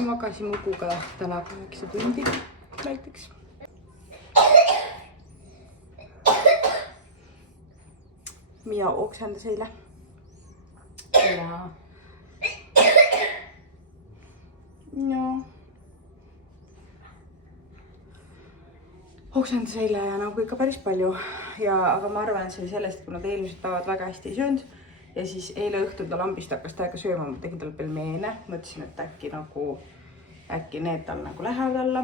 me magasime Uguga täna 8 tundi näiteks. Mia oksendas eile. Ja... No... oksendas eile ja nagu ikka päris palju. Aga ma arvan, et see oli sellest, et kui nad eelmised päevad väga hästi ei söönud. Ja siis eile õhtul ta lambist hakkas täiega sööma. Ma tegin talle pelmeene. Mõtlesin, et äkki need tal nagu lähevad alla.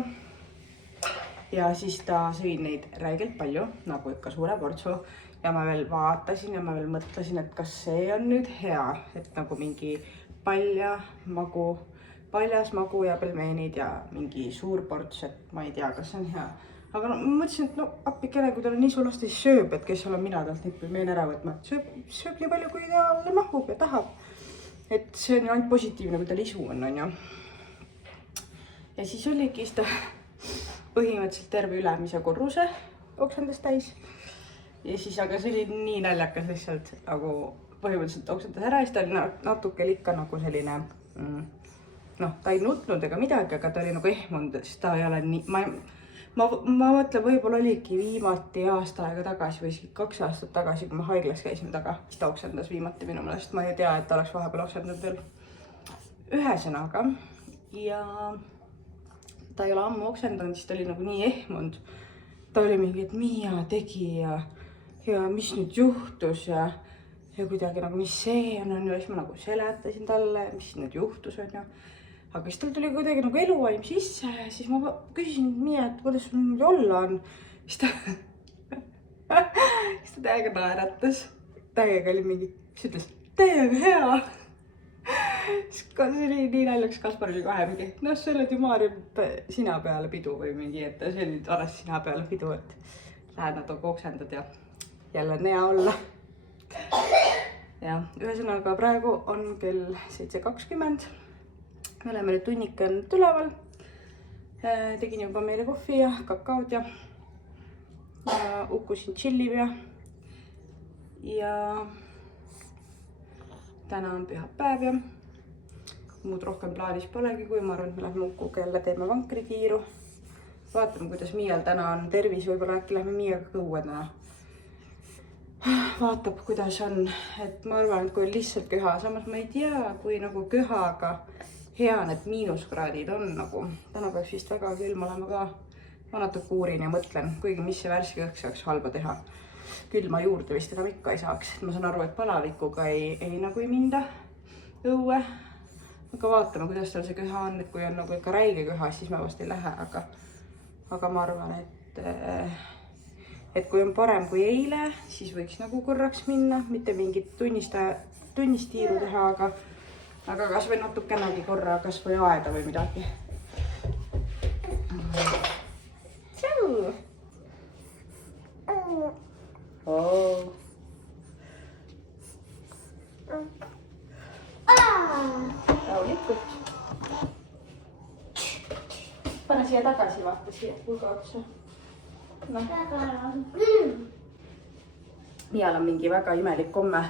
Ja siis ta sõi neid räigelt palju, nagu ikka suure portsu. Ja ma veel vaatasin ja ma veel mõtlesin, et kas see on nüüd hea. Et nagu mingi paljas magu ja pelmeenid ja mingi suur ports, et ma ei tea, kas see on hea. Aga no, ma mõtlesin, et no appikene, kui tal on nii sulasti sööb, et kes olen mina talt neid pelmeene ära võtma. Sööb nii palju, kui talle mahub ja tahab. Et see on ju ainult positiivne, kui tal isu on ju. Ja siis oligi seda põhimõtteliselt terve ülemise korruse oksendas täis. Ja siis, aga see oli nii naljakas lihtsalt, nagu põhimõtteliselt oksendas ära ja siis ta oli natuke ikka nagu selline, noh, ta ei nutnud ega midagi, aga ta oli nagu ehmunud, sest ta ei ole nii, ma mõtlen, võib-olla oligi viimati aasta aega tagasi või 2 aastat tagasi, kui me haiglas käisime taga, siis ta oksendas viimati minu meelest, ma ei tea, et ta oleks vahepeal oksendanud veel ühesõnaga ja ta ei ole ammu oksendanud, siis ta oli nagu nii ehmunud. Ta oli mingi, et Mia tegi ja mis nüüd juhtus ja kuidagi nagu, mis see on ja siis ma nagu seletasin talle, mis nüüd juhtus on ja. Aga siis tal tuli kuidagi nagu eluvaim sisse ja siis ma küsisin Mia, et kuidas sul nüüd olla on. Siis ta täiega naeratas. Täiega oli mingi, siis ütles, täiega hea. See oli nii naljaks, Kaspar oli kohe mingi, no sa oled ju Maarjam sina peale pidu või mingi, et see oli varas sina peale pidu, et lähed natuke oksendad ja jälle on hea olla. Ja ühesõnaga praegu on kell 7:20. Me oleme nüüd tunnika nüüd üleval. Tegin juba meile kohvi ja kakaod ja Uku siin chillib ja täna on pühapäev ja muud rohkem plaanis polegi, kui ma arvan, et me lähme Ukuga jälle teeme vankritiiru. Vaatame, kuidas Mial täna on tervis, võib-olla äkki lähme Miaga kõue täna. Vaatab, kuidas on, et ma arvan, et kui lihtsalt köha, samas ma ei tea, kui nagu köhaga hea need miinuskraadid on nagu. Täna peaks vist väga külm olema ka. Ma natuke uurin ja mõtlen, kuigi mis see värske õhk saaks halba teha. Külma juurde vist enam ikka ei saaks. Ma saan aru, et palavikuga ei nagu ei minda õue. Aga vaatame, kuidas tal see köha on, et kui on nagu ikka räige köha, siis ma vast ei lähe. Aga ma arvan, et kui on parem kui eile, siis võiks nagu korraks minna. Mitte mingit tunnistiiru teha, aga kas või natukenegi korra, kas või aeda või midagi. Tšau! Oh. Rahulikult. Pane siia tagasi, vaata siia pulga otsa. No. Mial on mingi väga imelik komme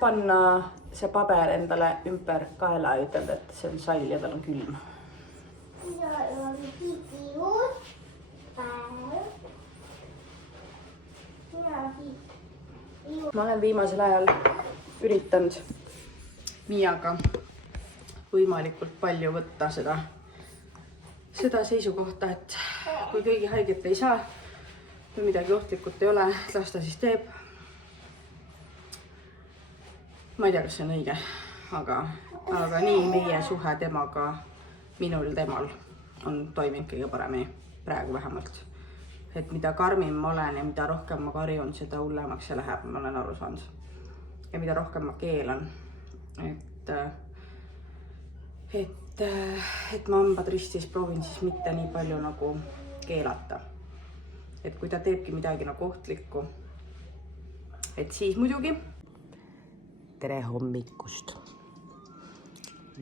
panna see paber endale ümber kaela ja ütelda, et see on sall ja tal on külm. Ma olen viimasel ajal üritanud Miaga võimalikult palju võtta seda seisukohta, et kui kõigi haiget ei saa või midagi ohtlikult ei ole, las ta siis teeb. Ma ei tea, kas see on õige, aga nii meie suhe temaga, minul temal on toiminud kõige paremini, praegu vähemalt. Et mida karmim ma olen ja mida rohkem ma karjun, seda hullemaks see läheb, ma olen aru saanud. Ja mida rohkem ma keelan, et ma hambad ristis proovin siis mitte nii palju nagu keelata. Et kui ta teebki midagi nagu ohtlikku, et siis muidugi. Tere hommikust.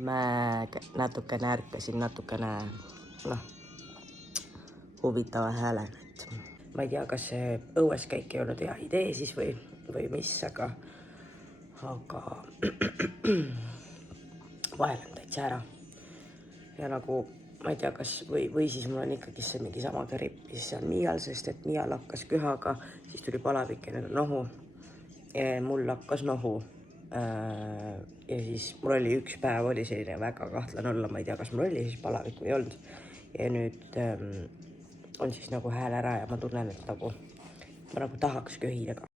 Ma natukene ärkasin, huvitava häälega. Ma ei tea, kas see õues käik ei olnud hea idee siis või mis, aga vahel on täitsa ära. ja nagu ma ei tea, kas või siis mul on ikkagi see mingi sama gripp, mis on Miial, sest et Miial hakkas köhaga, siis tuli palavik ja nüüd on nohu. Mul hakkas nohu. Ja siis mul oli üks päev, oli selline väga kahtlane olla, ma ei tea, kas mul oli siis palavik või ei olnud. Ja nüüd on siis nagu hääl ära ja ma tunnen, et nagu ma nagu tahaks köhida ka.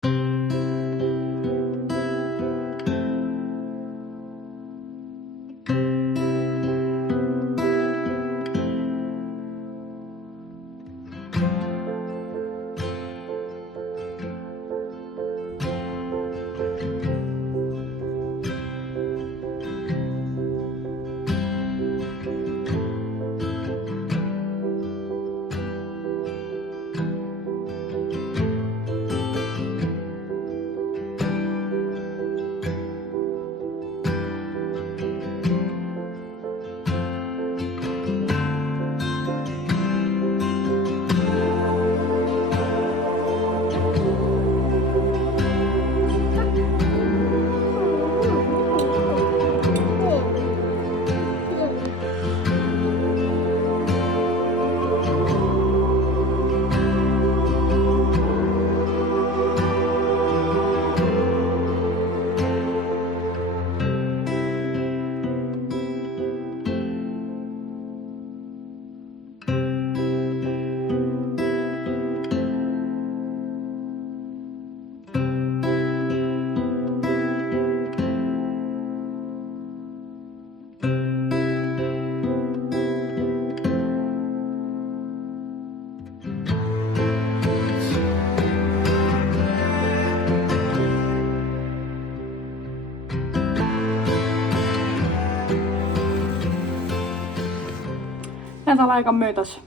Nädal aega on möödas.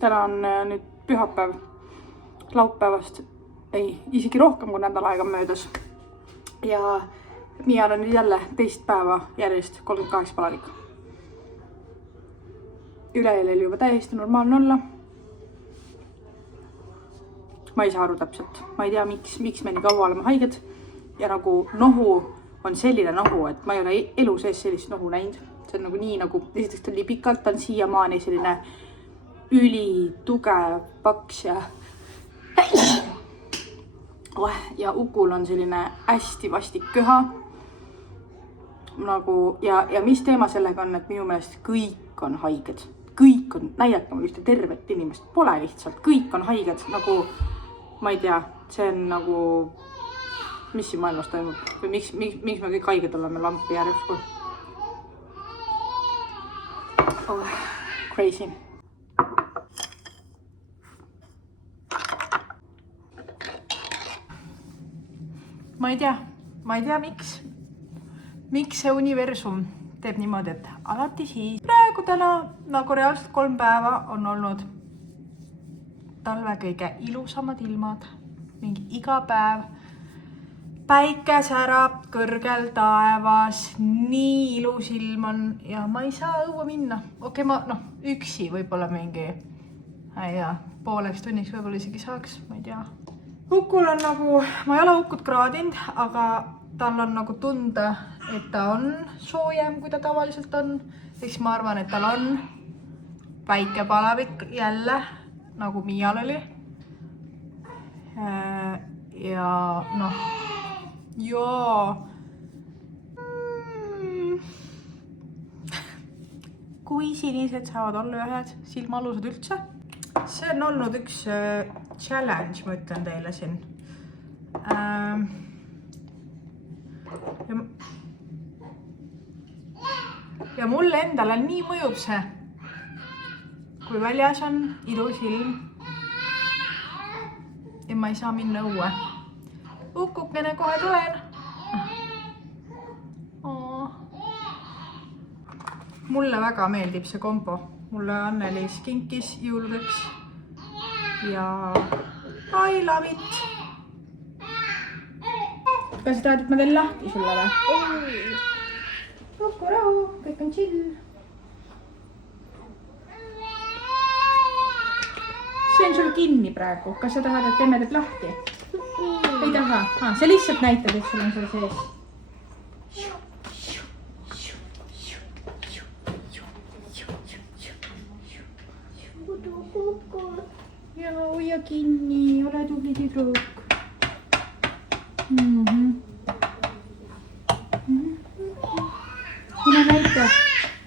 Täna on nüüd pühapäev. Laupäevast ei, isegi rohkem kui nädal aega on möödas. Ja Miial on nüüd jälle teist päeva järjest 38 palavik. Üleeile oli juba täiesti normaalne olla. Ma ei saa aru täpselt. Ma ei tea, miks me nii kaua oleme haiged. Ja nagu nohu on selline nohu, et ma ei ole elu sees sellist nohu näinud. See on nagu nii nagu, esiteks ta oli pikalt, ta on siiamaani selline ülitugev, paks ja Ukul on selline hästi vastik köha. Nagu, ja mis teema sellega on, et minu meelest kõik on haiged. Kõik on, näidake mul ühte tervet inimest, pole lihtsalt, kõik on haiged. Nagu, ma ei tea, see on nagu, mis siin maailmas toimub või miks me kõik haiged oleme lampi järjesku. Oh, crazy. Ma ei tea miks see universum teeb niimoodi, et alati siis. Praegu täna nagu reaalselt 3 päeva on olnud talve kõige ilusamad ilmad. Mingi iga päev. Päike särab kõrgel taevas, nii ilus ilm on ja ma ei saa õue minna. Okei, ma üksi võib-olla mingi, pooleks tunniks võib-olla isegi saaks, ma ei tea. Ukul on nagu, ma ei ole Ukut kraadinud, aga tal on nagu tunda, et ta on soojem, kui ta tavaliselt on. Eks ma arvan, et tal on väike palavik jälle, nagu Miial oli. Ja joo. Kui sinised saavad olla ühed silmalused üldse. See on olnud üks challenge, ma ütlen teile siin. Ja mulle endale nii mõjub see, kui väljas on ilus ilm ja ma ei saa minna õue. Ukukene, kohe tulen. Mulle väga meeldib see kombo. Mulle Anneliis kinkis jõuludeks ja I love it. Kas sa tahad, et ma teen lahti sulle või? Uku rahu, kõik on chill. See on sul kinni praegu. Kas sa tahad, et teeme teed lahti? Ei taha. Sa lihtsalt näitad, et sul on seal sees. Ja hoia kinni, ole tubli tüdruk.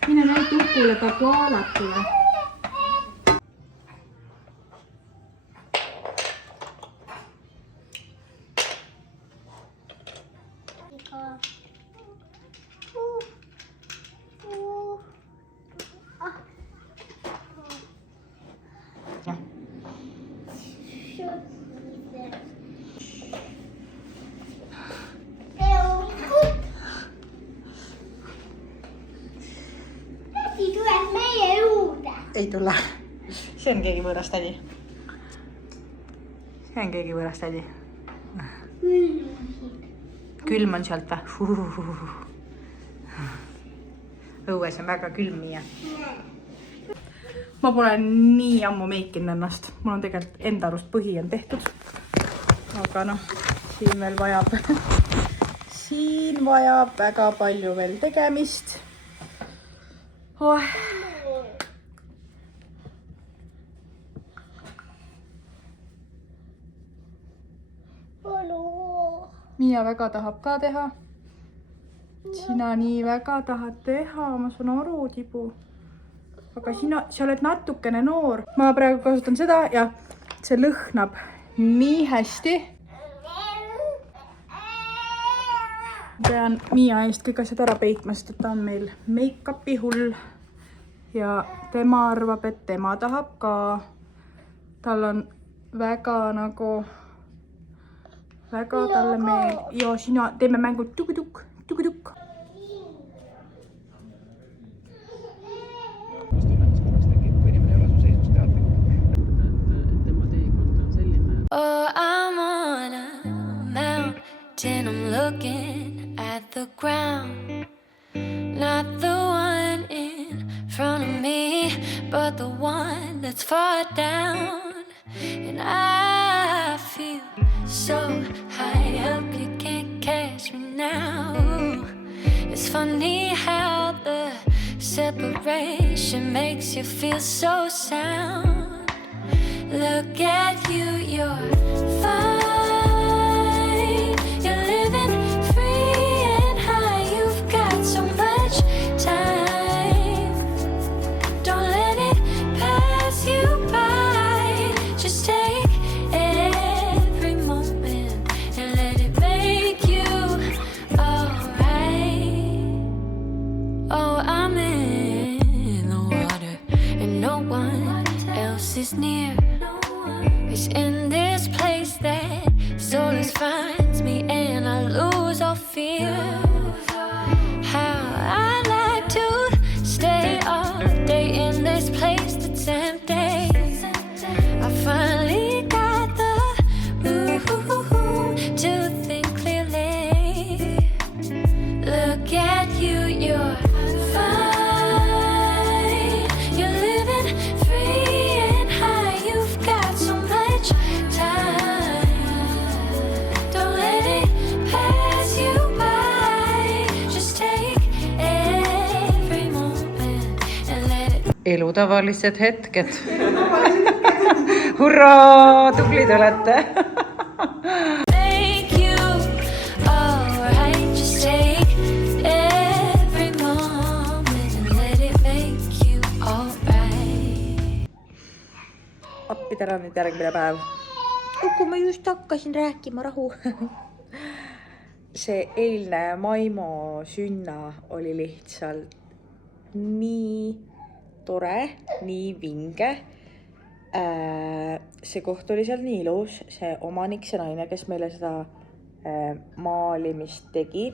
Mine näita Ukule ka koalatule. Ei tule. See on keegi võõras tädi. Külm on sealt või? Õues on väga külm Miia. Ma pole nii ammu meikinud ennast. Mul on tegelikult enda arust põhi on tehtud. Aga noh, siin veel vajab väga palju veel tegemist. Miia väga tahab ka teha. Sina nii väga tahad teha, ma saan aru, Tibu. Aga sa oled natukene noor. Ma praegu kasutan seda ja see lõhnab nii hästi. Pean Miia eest kõik asjad ära peitma, sest ta on meil make-upi hull. Ja tema arvab, et tema tahab ka. Tal on väga talle ja sina teeme mängu tukuduk. Oh, I'm on a mountain, I'm looking at the ground. Not the one in front of me, but the one that's far down. And I feel so high up, you can't catch me now. It's funny how the separation makes you feel so sound. Look at you, you're fine. You're living free and high. You've got so much time. Don't let it pass you by. Just take every moment and let it make you alright. Oh, I'm in the water and no one else is near. It's in this place that solace finds me and I lose all fear. How I'd like to stay all day in this place that's empty. I finally got the room to think clearly. Look at you, you're fine. You're living free and high. You've got so much time. Don't let it pass you by. Just take every moment and let it. Elutavalised hetked. Hurraa, tublid olete. Make you alright. Just take every moment and let it make you alright. Appi täna nüüd järgmine päev. Kuku, ma just hakkasin rääkima, rahu. See eilne Maimo sünna oli lihtsalt nii tore, nii vinge. See koht oli seal nii ilus, see omanik, see naine, kes meile seda maalimist tegi.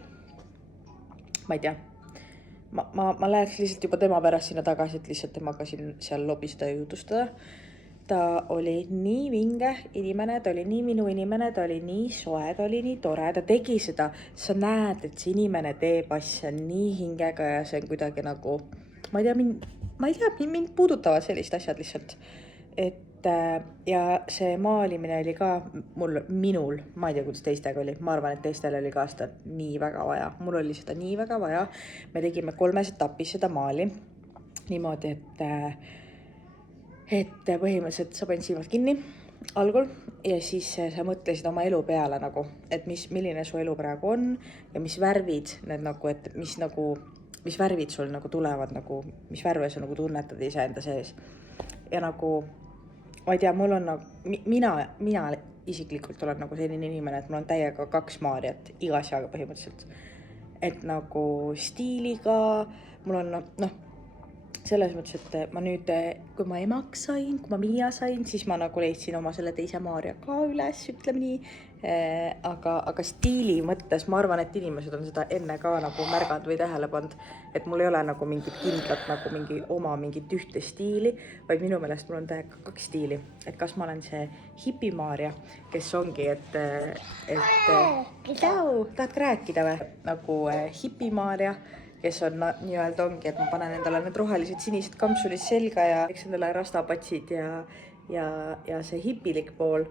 Ma ei tea, ma läheks lihtsalt juba tema pärast sinna tagasi, et lihtsalt temaga siin seal lobiseda ja jutustada. Ta oli nii vinge inimene, ta oli nii minu inimene, ta oli nii soe, ta oli nii tore, ta tegi seda, sa näed, et see inimene teeb asja nii hingega ja see on kuidagi nagu, ma ei tea, mind puudutavad sellised asjad lihtsalt. Et ja see maalimine oli ka minul, ma ei tea, kuidas teistega oli, ma arvan, et teistel oli ka seda nii väga vaja, mul oli seda nii väga vaja. Me tegime 3 etapis seda maali niimoodi, et põhimõtteliselt sa panid silmad kinni algul ja siis sa mõtlesid oma elu peale nagu, et milline su elu praegu on ja mis värvid need nagu, et mis värvid sul nagu tulevad nagu, mis värve sa nagu tunnetad iseenda sees. Ja nagu, ma ei tea, mul on nagu, mina isiklikult olen nagu selline inimene, et mul on täiega 2 Maarjat iga asjaga põhimõtteliselt. Et nagu stiiliga, mul on selles mõttes, et ma nüüd, kui ma emaks sain, kui ma Miia sain, siis ma nagu leidsin oma selle teise Maarja ka üles, ütleme nii. Aga stiili mõttes ma arvan, et inimesed on seda enne ka nagu märganud või tähele pannud, et mul ei ole nagu mingit kindlat nagu mingit ühte stiili, vaid minu meelest mul on täiega 2 stiili. Et kas ma olen see hipi Maarja, kes ongi, tahad ka rääkida või? Nagu hipi Maarja, kes on nii-öelda ongi, et ma panen endale need rohelised sinised kampsulid selga ja eks endale rastapatsid ja see hipilik pool.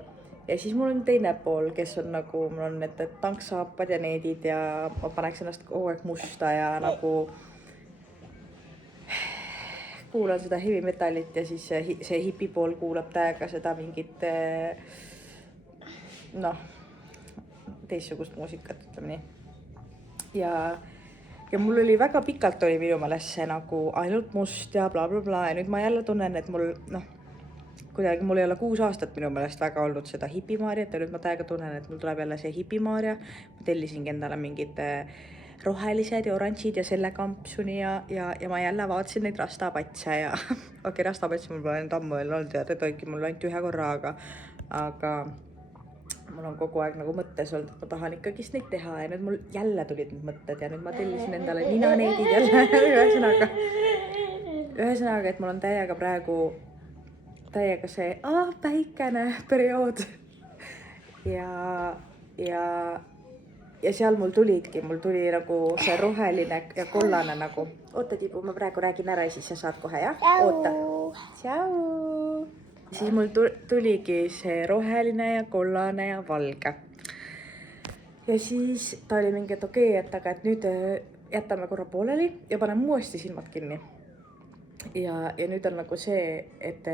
Ja siis mul on teine pool, kes on nagu, mul on need tanksaapad ja needid ja ma paneks ennast kogu aeg musta ja nagu kuulan seda heavy metalit ja siis see hipi pool kuulab täiega seda mingit teistsugust muusikat, ütleme nii. Ja mul oli väga pikalt oli minu meelest see nagu ainult must ja blablabla ja nüüd ma jälle tunnen, et mul kuidagi mul ei ole 6 aastat minu meelest väga olnud seda hipimaarjat ja nüüd ma täiega tunnen, et mul tuleb jälle see hipimaarja. Ma tellisingi endale mingid rohelised ja oranžid ja selle kampsuni ja ma jälle vaatasin neid rastapatse ja okei, rastapatse mul pole nüüd ammu veel olnud ja need olidki mul ainult 1 korra, aga mul on kogu aeg nagu mõttes olnud, et ma tahan ikkagist neid teha ja nüüd mul jälle tulid need mõtted ja nüüd ma tellisin endale ninaneedid jälle. Ühesõnaga, et mul on täiega praegu see päikene periood ja seal mul tuli nagu see roheline ja kollane nagu. Oota, Tiibu, ma praegu räägin ära ja siis sa saad kohe, jah? Oota. Tšau! Siis mul tuligi see roheline ja kollane ja valge. Ja siis ta oli mingi, et okei, et nüüd jätame korra pooleli ja paneme uuesti silmad kinni. Ja nüüd on nagu see, et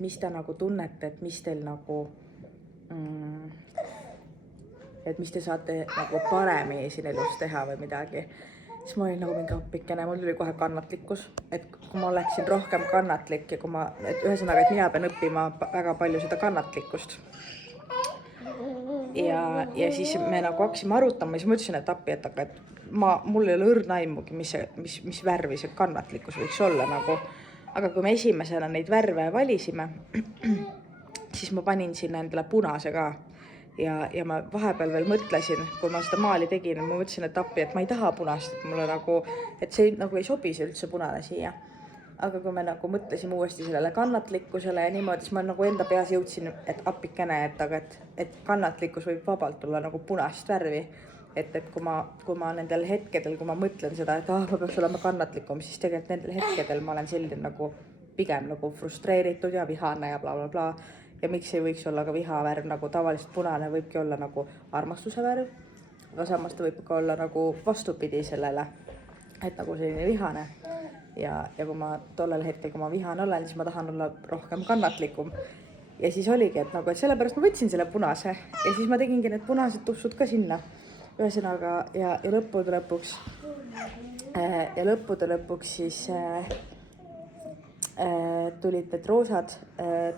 mis te nagu tunnete, et mis teil nagu, et mis te saate nagu paremini siin elus teha või midagi. Siis ma olin nagu mingi appikene, mul tuli kohe kannatlikkus, et kui ma oleksin rohkem kannatlik ja ühesõnaga, et mina pean õppima väga palju seda kannatlikkust. Ja siis me nagu hakkasime arutama ja siis ma ütlesin, et appi, et mul ei ole õrna aimugi, mis värvi see kannatlikkus võiks olla nagu. Aga kui me esimesena neid värve valisime, siis ma panin sinna endale punase ka. Ja ma vahepeal veel mõtlesin, kui ma seda maali tegin, ma mõtlesin, et appi, et ma ei taha punast, et mulle nagu, et see nagu ei sobi see üldse punane siia. Aga kui me nagu mõtlesime uuesti sellele kannatlikkusele ja niimoodi, siis ma nagu enda peas jõudsin, et appikene, et kannatlikkus võib vabalt olla nagu punast värvi. Et kui ma nendel hetkedel, kui ma mõtlen seda, et ma peaks olema kannatlikum, siis tegelikult nendel hetkedel ma olen selline nagu pigem nagu frustreeritud ja vihane ja blablabla. Ja miks ei võiks olla ka vihavärv, nagu tavaliselt punane võibki olla nagu armastuse värv, aga samas ta võib ka olla nagu vastupidi sellele, et nagu selline vihane. Ja kui ma tollel hetkel, kui ma vihane olen, siis ma tahan olla rohkem kannatlikum. Ja siis oligi, et sellepärast ma võtsin selle punase ja siis ma tegingi need punased tussud ka sinna. Ühesõnaga ja lõppude lõpuks siis tulid need roosad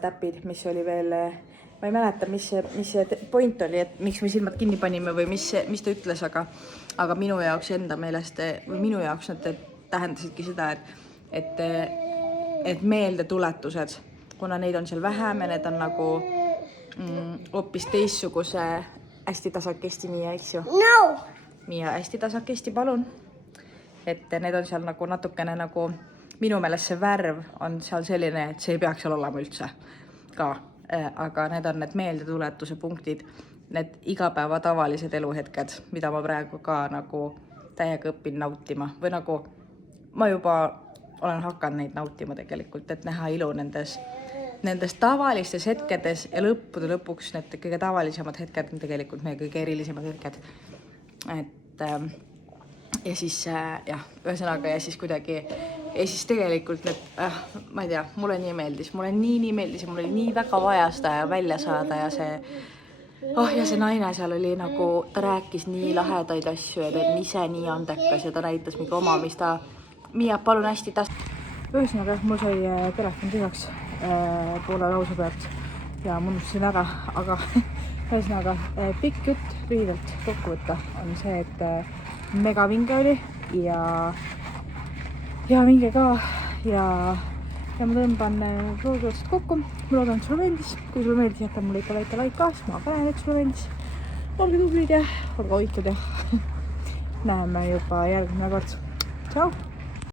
täpid, mis oli veel, ma ei mäleta, mis see point oli, et miks me silmad kinni panime või mis ta ütles, aga minu jaoks enda meelest, või minu jaoks nad tähendasidki seda, et meeldetuletused, kuna neid on seal vähem ja need on nagu hoopis teissuguse hästi tasakesti Miia, eks ju? No! Miia, hästi tasakesti, palun. Et need on seal nagu natukene nagu minu meelest see värv on seal selline, et see ei peaks seal olema üldse ka. Aga need on need meeldetuletuse punktid, need igapäeva tavalised eluhetked, mida ma praegu ka nagu täiega õpin nautima. Või nagu ma juba olen hakanud neid nautima tegelikult, et näha ilu nendes tavalistes hetkedes ja lõpuks need kõige tavalisemad hetked on tegelikult meie kõige erilisemad hetked. Et ja siis ühesõnaga ja siis kuidagi ja siis tegelikult need, ma ei tea, mulle nii meeldis, mulle nii meeldis ja mul oli nii väga vaja seda välja saada ja see ja see naine seal oli nagu, ta rääkis nii lahedaid asju ja ta on ise nii andekas ja ta näitas mingi oma, mis ta, Miia, palun hästi ühesõnaga, mul sai telefon tühjaks poole lause pealt ja ma unustasin ära, aga ühesõnaga pikk jutt lühidalt kokku võtta on see, et mega vinge oli ja vinge ka ja ma tõmban vlogi otsast kokku. Ma loodan, et sulle meeldis. Kui sulle meeldis, jätta mulle ikka väike like ka, siis ma näen, et sulle meeldis. Olge tublid ja olge hoitud ja näeme juba järgmine kord. Tšau!